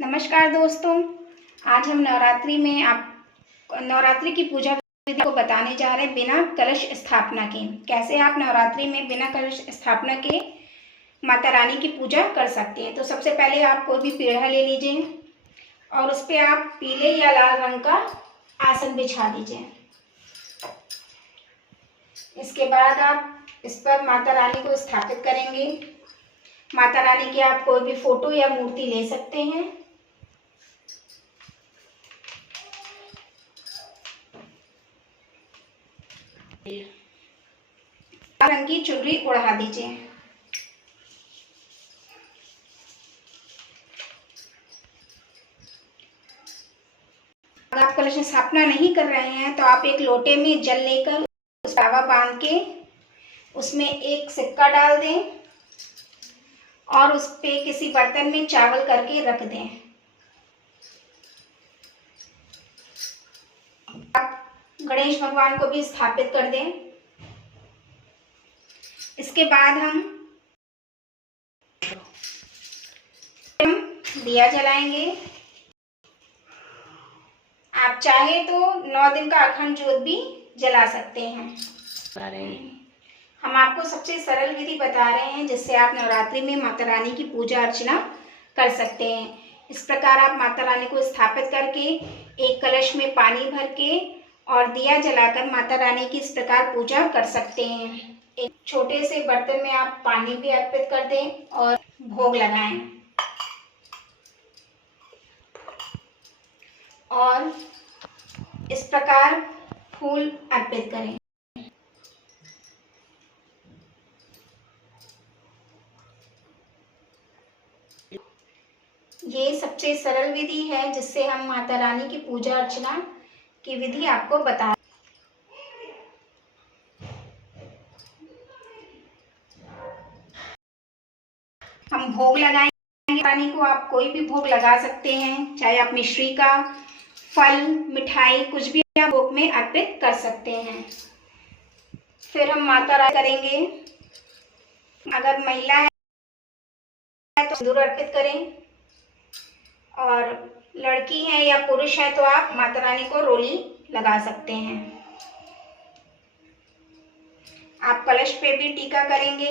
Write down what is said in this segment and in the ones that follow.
नमस्कार दोस्तों, आज हम नवरात्रि की पूजा विधि को बताने जा रहे हैं बिना कलश स्थापना के। कैसे आप नवरात्रि में बिना कलश स्थापना के माता रानी की पूजा कर सकते हैं। तो सबसे पहले आप कोई भी पीढ़ा ले लीजिए और उस पर आप पीले या लाल रंग का आसन बिछा दीजिए। इसके बाद आप इस पर माता रानी को स्थापित करेंगे। माता रानी की आप कोई भी फोटो या मूर्ति ले सकते हैं। लाल रंग की चुनरी ओढ़ा दीजिए। अगर आप कलश स्थापना नहीं कर रहे हैं तो आप एक लोटे में जल लेकर उस तावा बांध के उसमें एक सिक्का डाल दें और उस पे किसी बर्तन में चावल करके रख दें। आप गणेश भगवान को भी स्थापित कर दें। इसके बाद हम दिया जलाएंगे। आप चाहे तो 9 दिन का अखंड ज्योत भी जला सकते हैं। हम आपको सबसे सरल विधि बता रहे हैं जिससे आप नवरात्रि में माता रानी की पूजा अर्चना कर सकते हैं। इस प्रकार आप माता रानी को स्थापित करके एक कलश में पानी भर के और दिया जलाकर माता रानी की इस प्रकार पूजा कर सकते हैं। एक छोटे से बर्तन में आप पानी भी अर्पित कर दें और भोग लगाएं और इस प्रकार फूल अर्पित करें। ये सबसे सरल विधि है जिससे हम माता रानी की पूजा अर्चना की विधि आपको बता। हम भोग लगाएंगे। रानी को आप कोई भी भोग लगा सकते हैं, चाहे आप मिश्री का, फल, मिठाई कुछ भी आप भोग में अर्पित कर सकते हैं। फिर हम माता रानी करेंगे। अगर महिला है तो सिंदूर अर्पित करें और लड़की है या पुरुष है तो आप माता रानी को रोली लगा सकते हैं। आप कलश पे भी टीका करेंगे।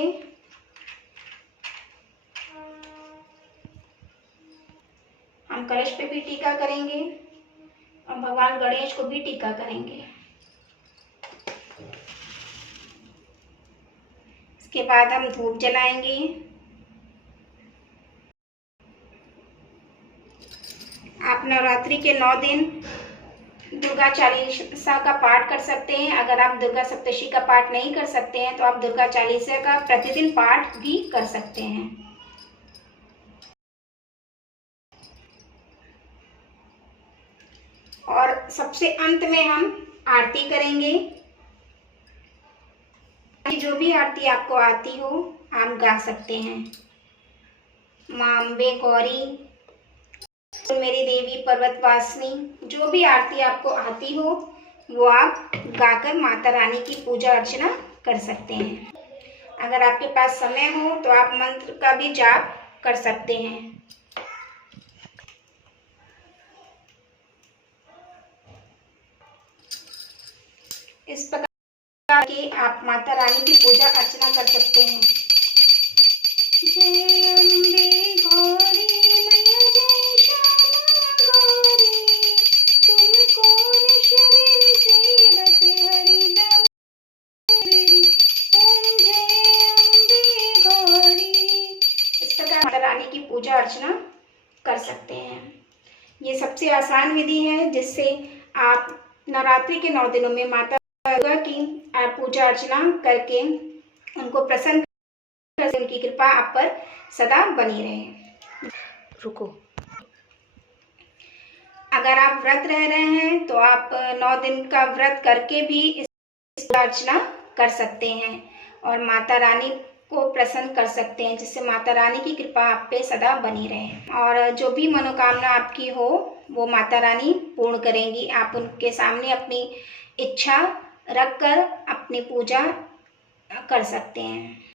हम कलश पे भी टीका करेंगे और भगवान गणेश को भी टीका करेंगे। इसके बाद हम धूप जलाएंगे। आप नवरात्रि के 9 दिन दुर्गा चालीसा का पाठ कर सकते हैं। अगर आप दुर्गा सप्तशती का पाठ नहीं कर सकते हैं तो आप दुर्गा चालीसा का प्रतिदिन पाठ भी कर सकते हैं। और सबसे अंत में हम आरती करेंगे। जो भी आरती आपको आती हो आप गा सकते हैं। मां अम्बे गौरी, मेरी देवी पर्वतवासिनी, जो भी आरती आपको आती हो वो आप गाकर माता रानी की पूजा अर्चना कर सकते हैं। अगर आपके पास समय हो तो आप मंत्र का भी जाप कर सकते हैं। इस प्रकार के आप माता रानी की पूजा अर्चना कर सकते हैं। जय अम्बे गौरी मैया, जय श्यामा गौरी, तुमको शरीर सेवत हरिदम मेरी, ओम जय अम्बे गौरी। इस प्रकार माता रानी की पूजा अर्चना कर सकते हैं। ये सबसे आसान विधि है जिससे आप नवरात्रि के 9 दिनों में माता दुर्गा की पूजा अर्चना करके उनको प्रसन्न कर, उनकी कृपा आप पर सदा बनी रहे। रुको, अगर आप व्रत रह रहे हैं तो आप 9 दिन का व्रत करके भी इस पूजा अर्चना कर सकते हैं और माता रानी को प्रसन्न कर सकते हैं जिससे माता रानी की कृपा आप पे सदा बनी रहे और जो भी मनोकामना आपकी हो वो माता रानी पूर्ण करेंगी। आप उनके सामने अपनी इच्छा रखकर अपनी पूजा कर सकते हैं।